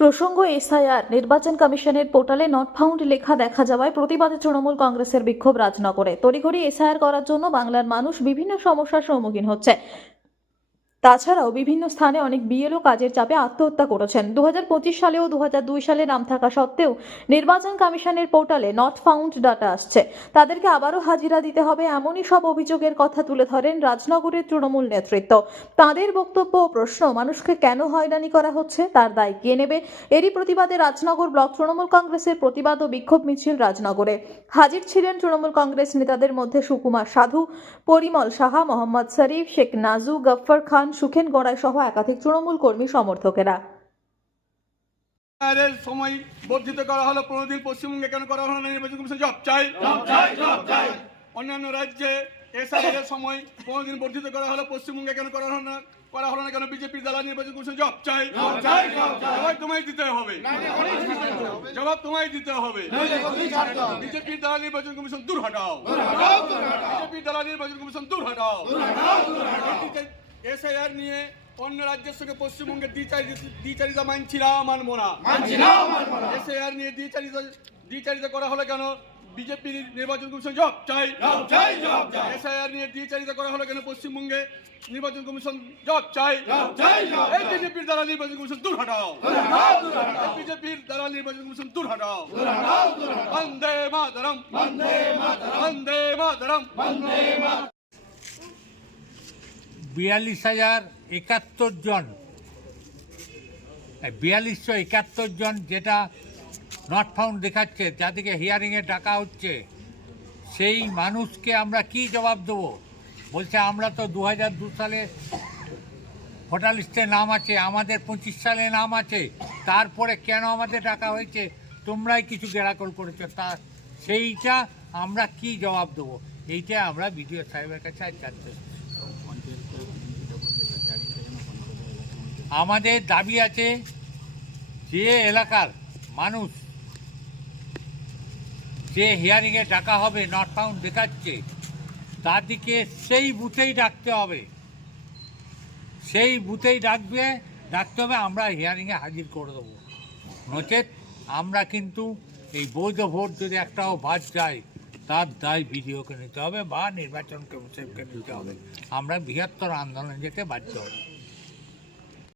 প্রসঙ্গ, এসআইআর, নির্বাচন কমিশনের পোর্টালে নট ফাউন্ড লেখা দেখা যাওয়ায় প্রতিবাদে তৃণমূল কংগ্রেসের বিক্ষোভ রাজনগরে। তড়িঘড়ি এসআইআর করার জন্য বাংলার মানুষ বিভিন্ন সমস্যার সম্মুখীন হচ্ছে। তাছাড়াও বিভিন্ন স্থানে অনেক বিএলও কাজের চাপে আত্মহত্যা করেছেন। দু সালেও দু হাজার দুই সালে নাম থাকা সত্ত্বেও নির্বাচন কমিশনের পোর্টালে নট ফাউন্ড ডাটা আসছে। তাদেরকে আবারও হাজিরা দিতে হবে এমনই সব অভিযোগের কথা তুলে ধরেন রাজনগরের তৃণমূল নেতৃত্ব। তাদের বক্তব্য ও প্রশ্ন, মানুষকে কেন হয়রানি করা হচ্ছে? তার দায় কে নেবে? এরই প্রতিবাদে রাজনগর ব্লক তৃণমূল কংগ্রেসের প্রতিবাদ ও বিক্ষোভ মিছিল রাজনগরে। হাজির ছিলেন তৃণমূল কংগ্রেস নেতাদের মধ্যে সুকুমার সাধু, পরিমল সাহা, মোহাম্মদ শরীফ, শেখ নাজু গফফর খান সুখেন গড়াই সহ একাধিক তৃণমূল কর্মী সমর্থকেরা। সময় বর্ধিত করা হলো পনেরো দিন পশ্চিমবঙ্গে কেন করা হলো নির্বাচন কমিশন? জব চাই। অন্যান্য রাজ্যে সময় পনেরো দিন বর্ধিত করা হলো পশ্চিমবঙ্গে কেন করা হলো না করা হলো না কেন বিজেপি দ্বারা নির্বাচন কমিশন? জব চাই। জবাব তোমায় দিতে হবে। জবাব তোমায় দিতে হবে। বিজেপি দ্বারা নির্বাচন কমিশন দূর হটাও। বিজেপি দ্বারা নির্বাচন কমিশন দূর হটাও। এসআইআর নিয়ে অন্য রাজ্যের সঙ্গে পশ্চিমবঙ্গের দ্বিচারিতা মানছিলাম মানবো না। এসআইআর নিয়ে দ্বিচারিতা দ্বিচারিতা করা হলো কেন? বিজেপি নির্বাচন কমিশন জব চাই। এসআইআর নিয়ে দ্বিচারিতা করা হলো কেন পশ্চিমবঙ্গে? নির্বাচন কমিশন জব চাই। এই বিজেপির দ্বারা নির্বাচন কমিশন দূর হটাও। বিজেপির দ্বারা নির্বাচন কমিশন দূর হটাও। বন্দে মাতরম। বন্দে মাতরম। বন্দে মাতরম। বিয়াল্লিশ হাজার একাত্তর জন। বিয়াল্লিশশো একাত্তর জন যেটা নট ফাউন্ড দেখাচ্ছে, যাদেরকে হিয়ারিংয়ে ডাকা হচ্ছে, সেই মানুষকে আমরা কি জবাব দেবো? বলছে, আমরা তো দু সালে ভোটার লিস্টে নাম আছে, আমাদের পঁচিশ সালে নাম আছে, তারপরে কেন আমাদের ডাকা হয়েছে, তোমরাই কিছু গেরাকল করেছ, তা সেইটা আমরা কি জবাব দেবো? এইটা আমরা বিডিও সাহেবের কাছে আজ জানতে আমাদের দাবি আছে যে এলাকার মানুষ যে হিয়ারিংয়ে ডাকা হবে নট ফাউন্ড দেখাচ্ছে তাদেরকে সেই বুথেই ডাকতে হবে। সেই বুথেই ডাকবে, ডাকতে হবে, আমরা হিয়ারিংয়ে হাজির করে দেবো। নচেত আমরা কিন্তু এই বৈধ ভোট যদি একটাও বাদ যায়, তার দায় বিডিওকে নিতে হবে বা নির্বাচন কমিশনকে নিতে হবে। আমরা বৃহত্তর আন্দোলন যেতে বাধ্য হব।